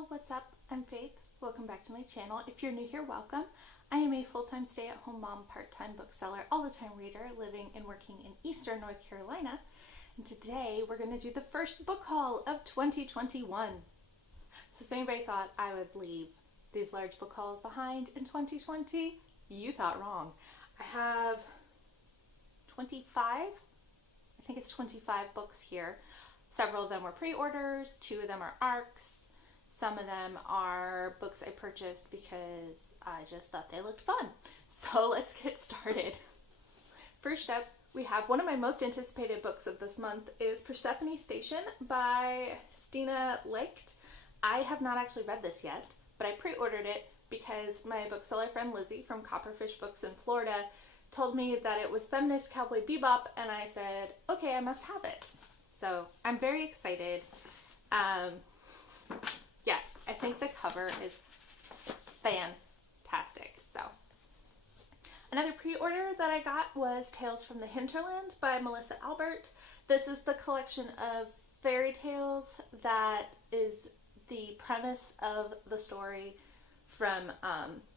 Hello, what's up? I'm Faith. Welcome back to my channel. If you're new here, welcome. I am a full-time stay-at-home mom, part-time bookseller, all-the-time reader, living and working in Eastern North Carolina. And today we're going to do the first book haul of 2021. So if anybody thought I would leave these large book hauls behind in 2020, you thought wrong. I have 25 books here. Several of them were pre-orders, 2 of them are ARCs, some of them are books I purchased because I just thought they looked fun. So let's get started. First up, we have one of my most anticipated books of this month is Persephone Station by Stina Licht. I have not actually read this yet, but I pre-ordered it because my bookseller friend Lizzie from Copperfish Books in Florida told me that it was feminist cowboy bebop, and I said, okay, I must have it. So I'm very excited. Yeah, I think the cover is fantastic. So another pre-order that I got was Tales from the Hinterland by Melissa Albert. This is the collection of fairy tales that is the premise of the story from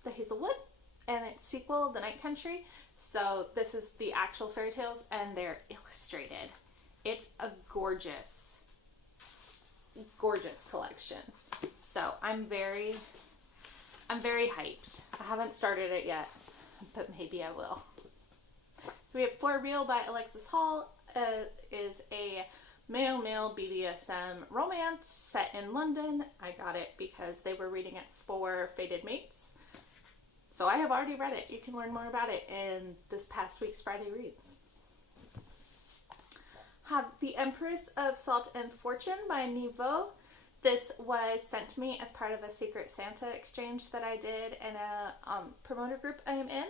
the Hazelwood and its sequel, The Night Country. So this is the actual fairy tales and they're illustrated. It's a gorgeous, gorgeous collection. So I'm very hyped. I haven't started it yet, but maybe I will. So we have For Real by Alexis Hall. Is a male BDSM romance set in London. I got it because they were reading it for Fated Mates. So I have already read it. You can learn more about it in this past week's Friday Reads. Have The Empress of Salt and Fortune by Niveau. This was sent to me as part of a Secret Santa exchange that I did in a promoter group I am in.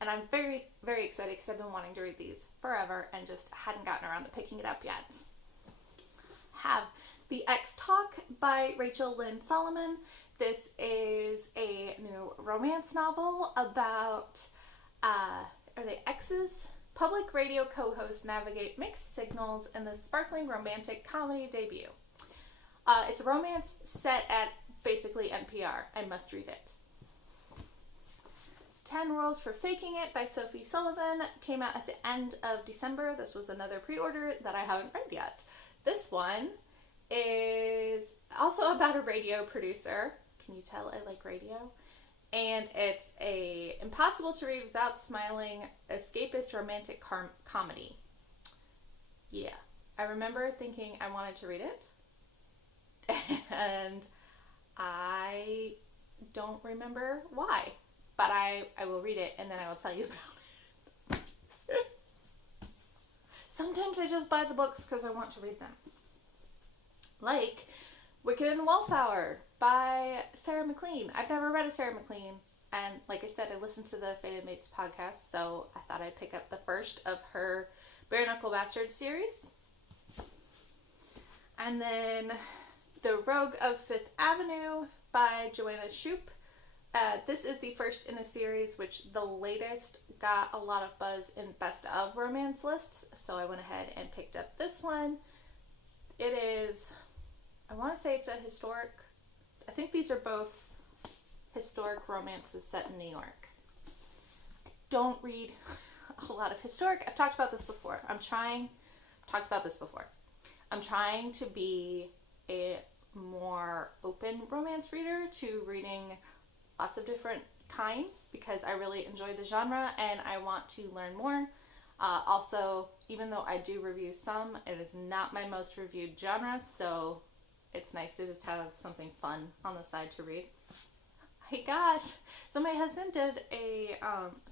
And I'm very, very excited because I've been wanting to read these forever and just hadn't gotten around to picking it up yet. Have The X-Talk by Rachel Lynn Solomon. This is a new romance novel about, are they exes? Public radio co-hosts navigate mixed signals in the sparkling romantic comedy debut. It's a romance set at basically NPR. I must read it. 10 Rules for Faking It by Sophie Sullivan came out at the end of December. This was another pre-order that I haven't read yet. This one is also about a radio producer. Can you tell I like radio? And it's a impossible to read without smiling escapist romantic comedy. Yeah, I remember thinking I wanted to read it, and I don't remember why, but I will read it and then I will tell you about it. Sometimes I just buy the books because I want to read them. Like Wicked and the Wallflower by Sarah McLean. I've never read a Sarah McLean, and like I said, I listened to the Fated Mates podcast, so I thought I'd pick up the first of her Bare Knuckle Bastards series. And then The Rogue of Fifth Avenue by Joanna Shoup. This is the first in a series, which the latest got a lot of buzz in best of romance lists, so I went ahead and picked up this one. It is, I want to say it's a historic, I think these are both historic romances set in New York. I don't read a lot of historic. I've talked about this before. I'm trying to be a more open romance reader to reading lots of different kinds because I really enjoy the genre and I want to learn more. Also, even though I do review some, it is not my most reviewed genre, so it's nice to just have something fun on the side to read. So my husband did a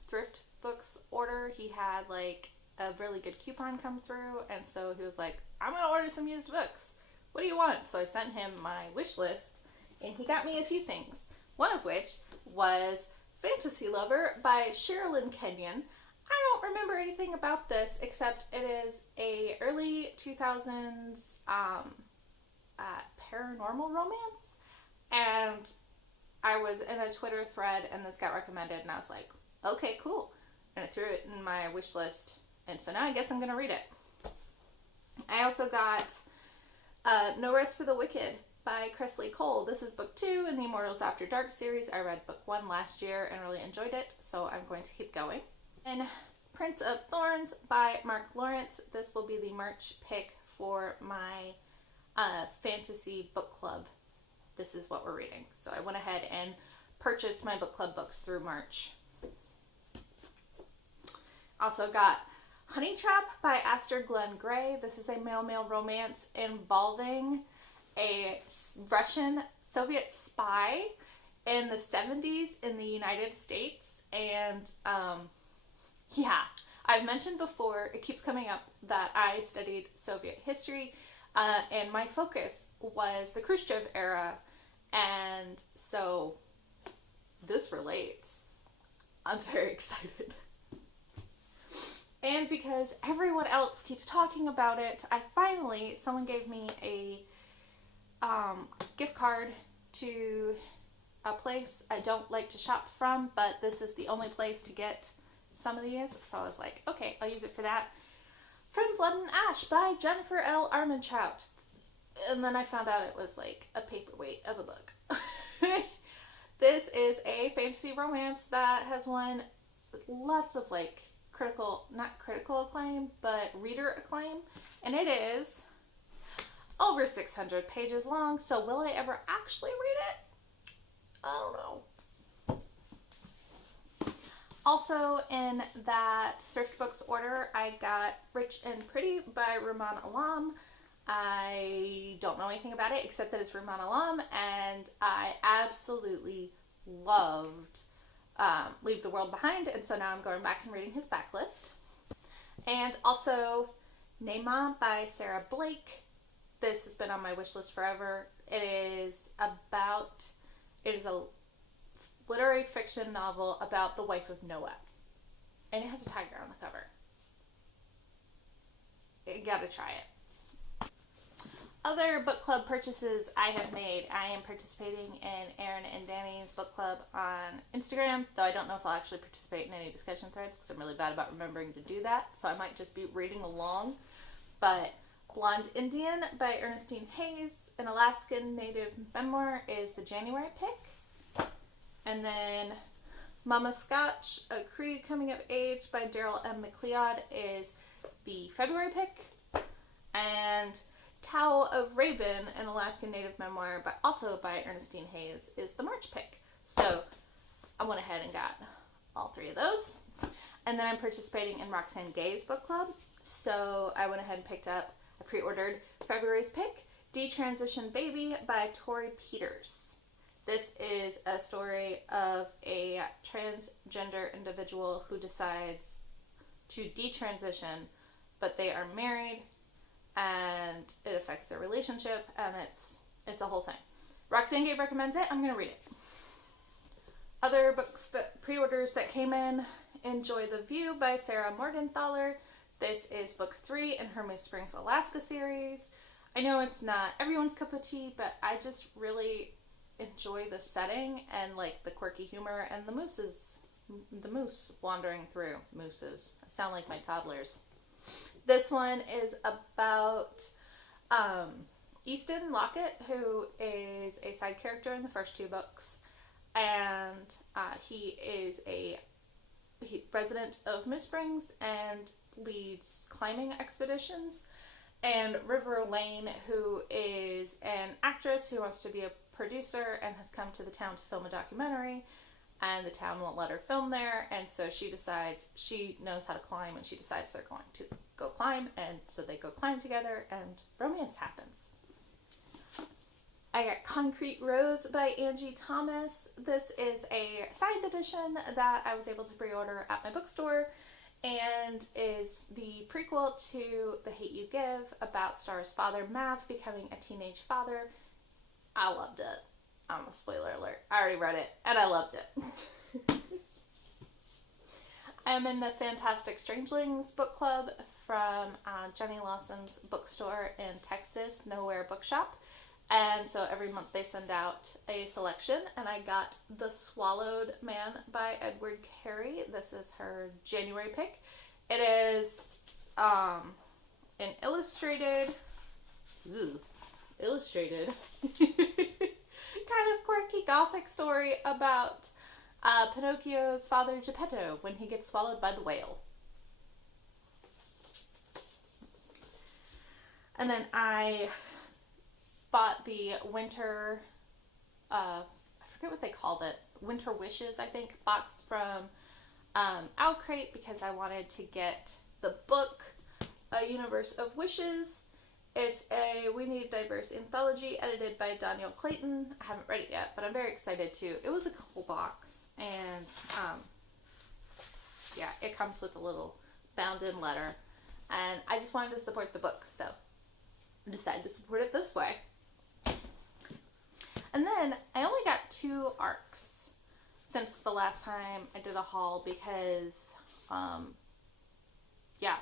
thrift books order. He had like a really good coupon come through, and so he was like, I'm gonna order some used books. What do you want? So I sent him my wish list and he got me a few things. One of which was Fantasy Lover by Sherilyn Kenyon. I don't remember anything about this except it is a early 2000s paranormal romance, and I was in a Twitter thread and this got recommended and I was like, okay, cool, and I threw it in my wish list, and so now I guess I'm gonna read it. I also got No Rest for the Wicked by Kresley Cole. This is book 2 in the Immortals After Dark series. I read book 1 last year and really enjoyed it, so I'm going to keep going. And Prince of Thorns by Mark Lawrence. This will be the March pick for my fantasy book club. This is what we're reading. So I went ahead and purchased my book club books through March. Also got Honey Trap by Aster Glenn Gray. This is a male-male romance involving a Russian Soviet spy in the 70s in the United States. And yeah, I've mentioned before, it keeps coming up that I studied Soviet history, and my focus was the Khrushchev era, and so this relates. I'm very excited. And because everyone else keeps talking about it, someone gave me a gift card to a place I don't like to shop from, but this is the only place to get some of these, so I was like, okay, I'll use it for that. From Blood and Ash by Jennifer L. Armentrout. And then I found out it was like a paperweight of a book. This is a fantasy romance that has won lots of like not critical acclaim, but reader acclaim. And it is over 600 pages long, so will I ever actually read it? I don't know. Also in that thrift books order, I got Rich and Pretty by Rumaan Alam. I don't know anything about it except that it's Rumaan Alam, and I absolutely loved Leave the World Behind, and so now I'm going back and reading his backlist. And also Nema by Sarah Blake. This has been on my wish list forever. It is a literary fiction novel about the wife of Noah, and it has a tiger on the cover. You gotta try it. Other book club purchases I have made. I am participating in Erin and Danny's book club on Instagram, though I don't know if I'll actually participate in any discussion threads because I'm really bad about remembering to do that, so I might just be reading along. But Blonde Indian by Ernestine Hayes, an Alaskan native memoir, is the January pick. And then Mama Scotch, a Cree coming of age by Daryl M. McLeod, is the February pick. And Tao of Raven, an Alaskan native memoir, but also by Ernestine Hayes, is the March pick. So I went ahead and got all 3 of those. And then I'm participating in Roxane Gay's book club. So I went ahead and I pre-ordered February's pick, Detransition Baby by Tori Peters. This is a story of a transgender individual who decides to detransition, but they are married, and it affects their relationship, and it's the whole thing. Roxane Gay recommends it. I'm going to read it. Other books pre-orders that came in: Enjoy the View by Sarah Morgenthaler. This is book 3 in her Moose Springs, Alaska series. I know it's not everyone's cup of tea, but I just really enjoy the setting and like the quirky humor and the moose wandering through. Mooses. I sound like my toddlers. This one is about Easton Lockett, who is a side character in the first 2 books, and he is a resident of Moose Springs and leads climbing expeditions. And River Lane, who is an actress who wants to be a producer and has come to the town to film a documentary, and the town won't let her film there, and so she decides she knows how to climb, and she decides they're going to go climb, and so they go climb together, and romance happens. I got Concrete Rose by Angie Thomas. This is a signed edition that I was able to pre-order at my bookstore, and is the prequel to The Hate U Give, about Star's father Mav becoming a teenage father. I loved it. A spoiler alert. I already read it, and I loved it. I'm in the Fantastic Strangelings book club from Jenny Lawson's bookstore in Texas, Nowhere Bookshop. And so every month they send out a selection, and I got The Swallowed Man by Edward Carey. This is her January pick. It is an illustrated... Illustrated kind of quirky gothic story about Pinocchio's father Geppetto when he gets swallowed by the whale. And then I bought the winter, I forget what they called it, Winter Wishes, I think, box from Owlcrate because I wanted to get the book, A Universe of Wishes. It's a We Need Diverse anthology edited by Daniel Clayton. I haven't read it yet, but I'm very excited to. It was a cool box, and yeah, it comes with a little bound-in letter, and I just wanted to support the book, so I decided to support it this way. And then I only got 2 arcs since the last time I did a haul because, yeah,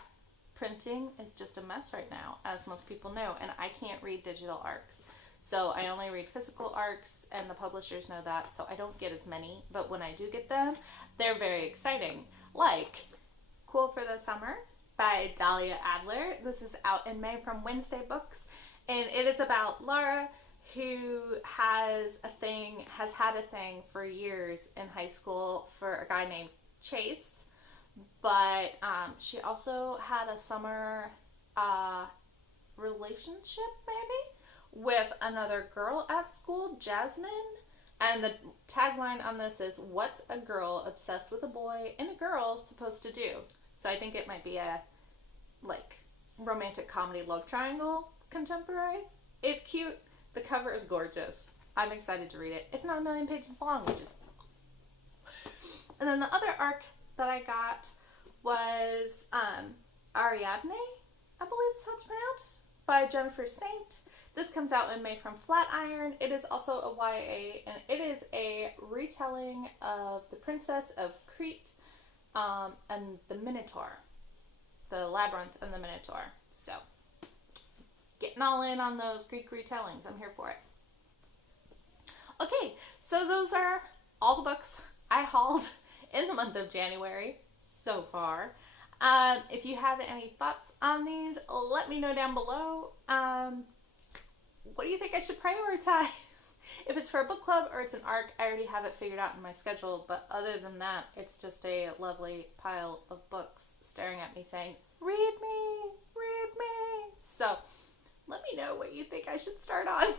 printing is just a mess right now, as most people know, and I can't read digital arcs. So I only read physical arcs, and the publishers know that, so I don't get as many, but when I do get them, they're very exciting. Like Cool for the Summer by Dahlia Adler. This is out in May from Wednesday Books, and it is about Laura, who has had a thing for years in high school for a guy named Chase, but she also had a summer relationship, maybe, with another girl at school, Jasmine, and the tagline on this is, "What's a girl obsessed with a boy and a girl supposed to do?" So I think it might be a, like, romantic comedy love triangle contemporary. It's cute. The cover is gorgeous. I'm excited to read it. It's not a million pages long, which is... And then the other arc that I got was Ariadne, I believe is how it's pronounced, by Jennifer Saint. This comes out in May from Flatiron. It is also a YA, and it is a retelling of The Princess of Crete and the Minotaur. The Labyrinth and the Minotaur. So, getting all in on those Greek retellings. I'm here for it. Okay, so those are all the books I hauled in the month of January so far. If you have any thoughts on these, let me know down below. What do you think I should prioritize? If it's for a book club or it's an arc, I already have it figured out in my schedule, but other than that, it's just a lovely pile of books staring at me saying, "Read me, read me." So, let me know what you think I should start on.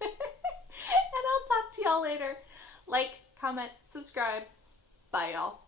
And I'll talk to y'all later. Like, comment, subscribe. Bye, y'all.